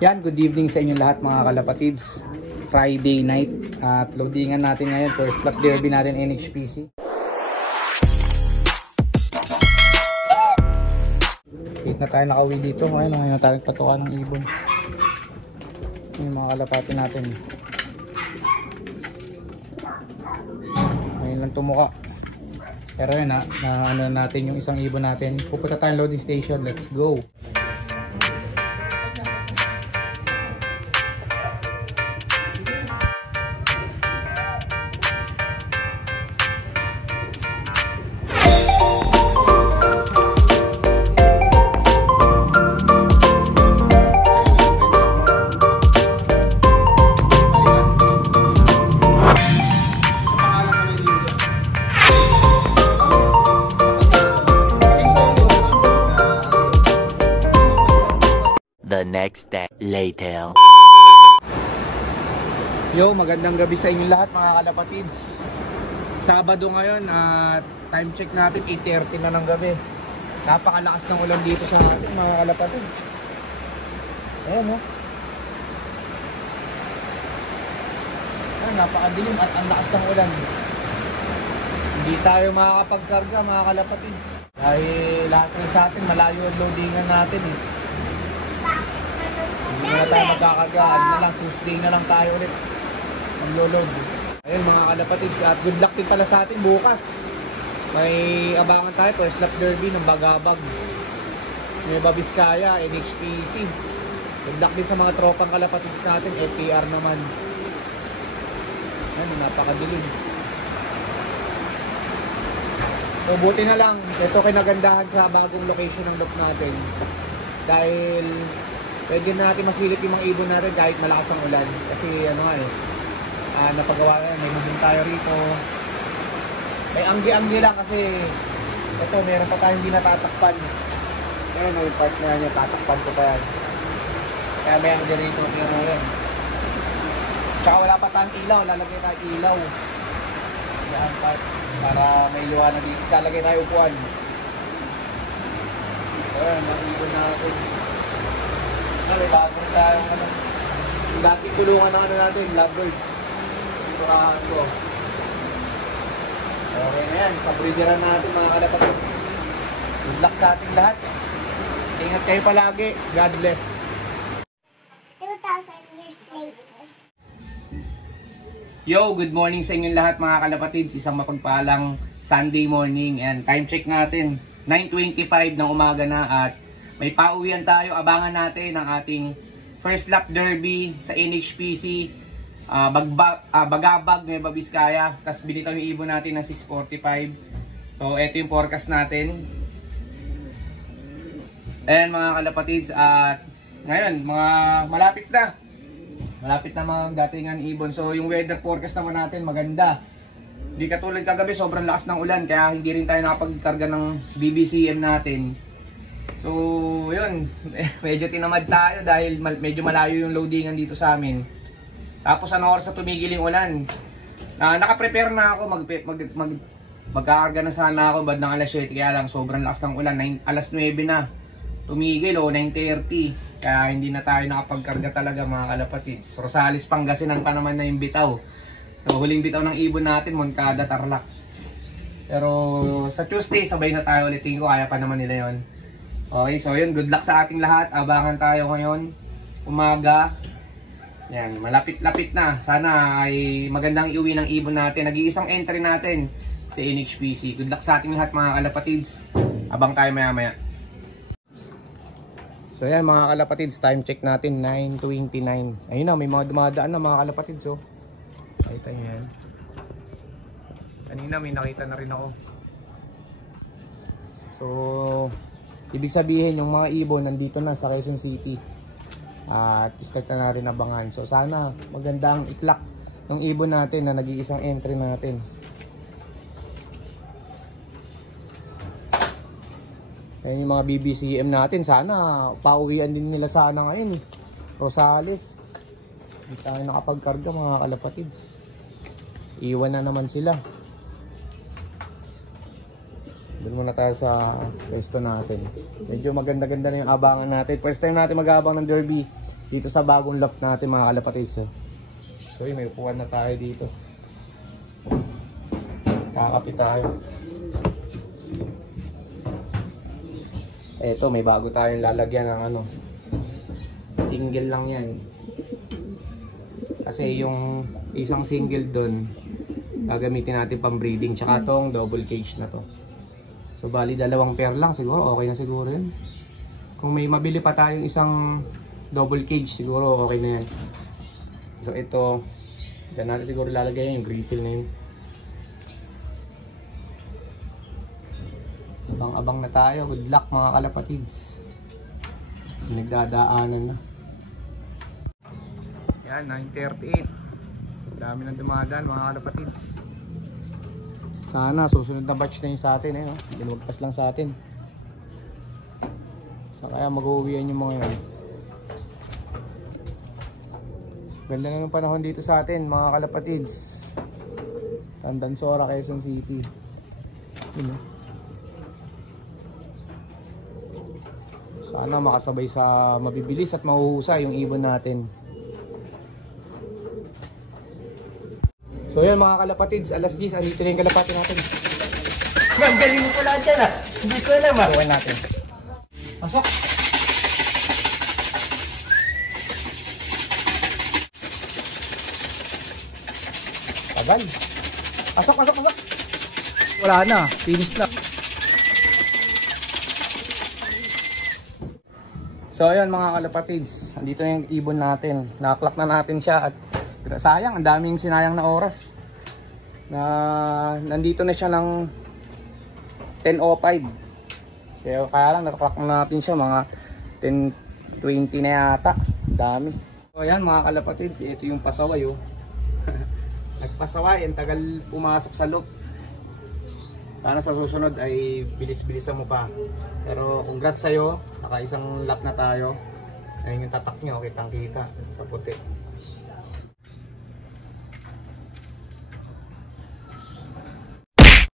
Yan, good evening sa inyo lahat mga kalapatids. Friday night at loadingan natin ngayon. First lap derby natin NHPC. Late na tayo nakauwi dito. Ngayon na tayo patukan ng ibon. Yung mga kalapati natin. Ngayon lang tumuka. Pero yun na ano natin yung isang ibon natin. Pupunta tayong loading station. Let's go! The next day later. Yo, magandang gabi sa inyo lahat mga kalapatids. Sabado ngayon at time check natin 8:30 na ng gabi. Napakalakas ng ulan dito sa atin mga kalapatids. Ayan oh. Napakadilim at ang lakas ng ulan. Hindi tayo makakapagkarga mga kalapatids. Dahil lahat ng sa atin malayo ang loadingan natin eh. Hindi na tayo magkakagaan na lang, Tuesday na lang tayo ulit mag-load. Ayun mga kalapatids, at good luck din pala sa atin bukas. May abangan tayo, first lap derby ng Bagabag, Nueva Vizcaya, NHPC. Good luck din sa mga tropang kalapatids natin, FPR naman. Ayun, napakadilim. So buti na lang, ito kinagandahan sa bagong location ng loop natin. Dahil pwede natin masilip yung mga ibon natin kahit malakas ang ulan. Kasi ano nga eh, napagawa na, may hubing tayo rito. May anggi-anggi lang kasi ito, meron pa tayo hindi natatakpan. Ayan, may part na yan, tatakpan ko pa yan. Kaya may anggi rito, tingnan mo yan. Tsaka wala pa tayong ilaw, lalagay tayo ilaw. Yan part, para may liwanag dito. Lalagay tayo upuan. Ayan, mga ibon natin. May bago rin tayong ano, yung dating tulungan ng ano natin, lovebirds. Ito ko. Okay na yan, pabrideran natin mga kalapatids. Good luck sa ating lahat. Ingat kayo palagi. God bless. 2,000 years later. Yo, good morning sa inyong lahat mga kalapatids. Isang mapagpalang Sunday morning. And time check natin, 9:25 ng umaga na at may pauwian tayo. Abangan natin ang ating first lap derby sa NHPC, Bagabag, Nueva Vizcaya. Tapos binitaw yung ibon natin ng 6:45. So ito yung forecast natin. Ayan mga kalapatids, at ngayon mga malapit na mga datingan ibon. So yung weather forecast naman natin maganda. Hindi katulad kagabi, sobrang lakas ng ulan kaya hindi rin tayo nakapagkarga ng BBCM natin. So yun, medyo tinamad tayo dahil medyo malayo yung loadingan dito sa amin. Tapos ano oras sa tumigil yung ulan, nakaprepare na ako, magkakarga na sana ako bad ng alas 7, kaya lang sobrang lakas ng ulan, alas 9 na tumigil o 9:30, kaya hindi na tayo nakapagkarga talaga mga kalapatids. Rosales, Pangasinan pa naman na yung bitaw. So huling bitaw ng ibon natin, Moncada, Tarlac. Pero sa Tuesday sabay na tayo ulit, tingin ko kaya pa naman nila yon. Okay, so yun, good luck sa ating lahat. Abangan tayo ngayon, umaga. Yan, malapit-lapit na. Sana ay magandang iuwi ng ibon natin. Nag-iisang entry natin sa NHPC. Good luck sa ating lahat mga kalapatids. Abang tayo maya-maya. So yan mga kalapatids, time check natin 9:29. Ayun na, may mga dumadaan na mga kalapatids oh. Nakita nyo yan. Kanina may nakita na rin ako. So ibig sabihin yung mga ibon nandito na sa Quezon City at start na rin abangan. So sana magandang iklak ng ibon natin na nag-iisang entry natin. Ayan yung mga BBCM natin, sana pauwian din nila sana ngayon. Rosales, hindi tayo nakapagkarga mga kalapatids. Iwan na naman sila. Doon muna tayo sa pwesto natin. Medyo maganda-ganda na yung abangan natin. First time natin mag-aabang ng derby dito sa bagong loft natin mga kalapatids. So yun, may upuan na tayo dito. Kakapit tayo. Eto, may bago tayong lalagyan ng ano. Single lang yan. Kasi yung isang single doon, gagamitin natin pang breeding. Tsaka tong double cage na to. So bali 2 pair lang siguro, okay na siguro yun. Kung may mabili pa tayong isang double cage siguro okay na yan. So ito, dyan natin siguro lalagay yung grizzle na yun. Abang-abang na tayo, good luck mga kalapatids. Nagdadaanan na. Yan, 9:38. Dami na dumadaan mga kalapatids. Sana susunod na batch na yung sa atin eh, binugpas lang sa atin. So kaya mag-uwian yung mga yun. Ganda na ng panahon dito sa atin mga kalapatids. Tandansora, Quezon City. Yun, sana makasabay sa mabibilis at mahuhusay yung ibon natin. So yun mga kalapatids, alas 10, andito na yung kalapati natin. Ang galing mo pala dyan ah. Hindi ko alam ah. Buwan natin. Pasok! Tagal! Pasok, pasok, pasok! Wala na, finish na. So ayun mga kalapatids, andito na yung ibon natin. Nakaklak na natin siya at sayang, ang daming sinayang na oras. Nandito na siya ng 10:05. So, kaya lang nakaklak na natin siya mga 10:20 na yata. Dami. So ayan mga kalapatids, ito yung pasaway oh. Nagpasaway, ang tagal pumasok sa loop. Sana sa susunod ay bilis-bilisan mo pa. Pero congrats sa'yo, naka isang lap na tayo. Ayun yung tatak nyo, kitang kita sa puti.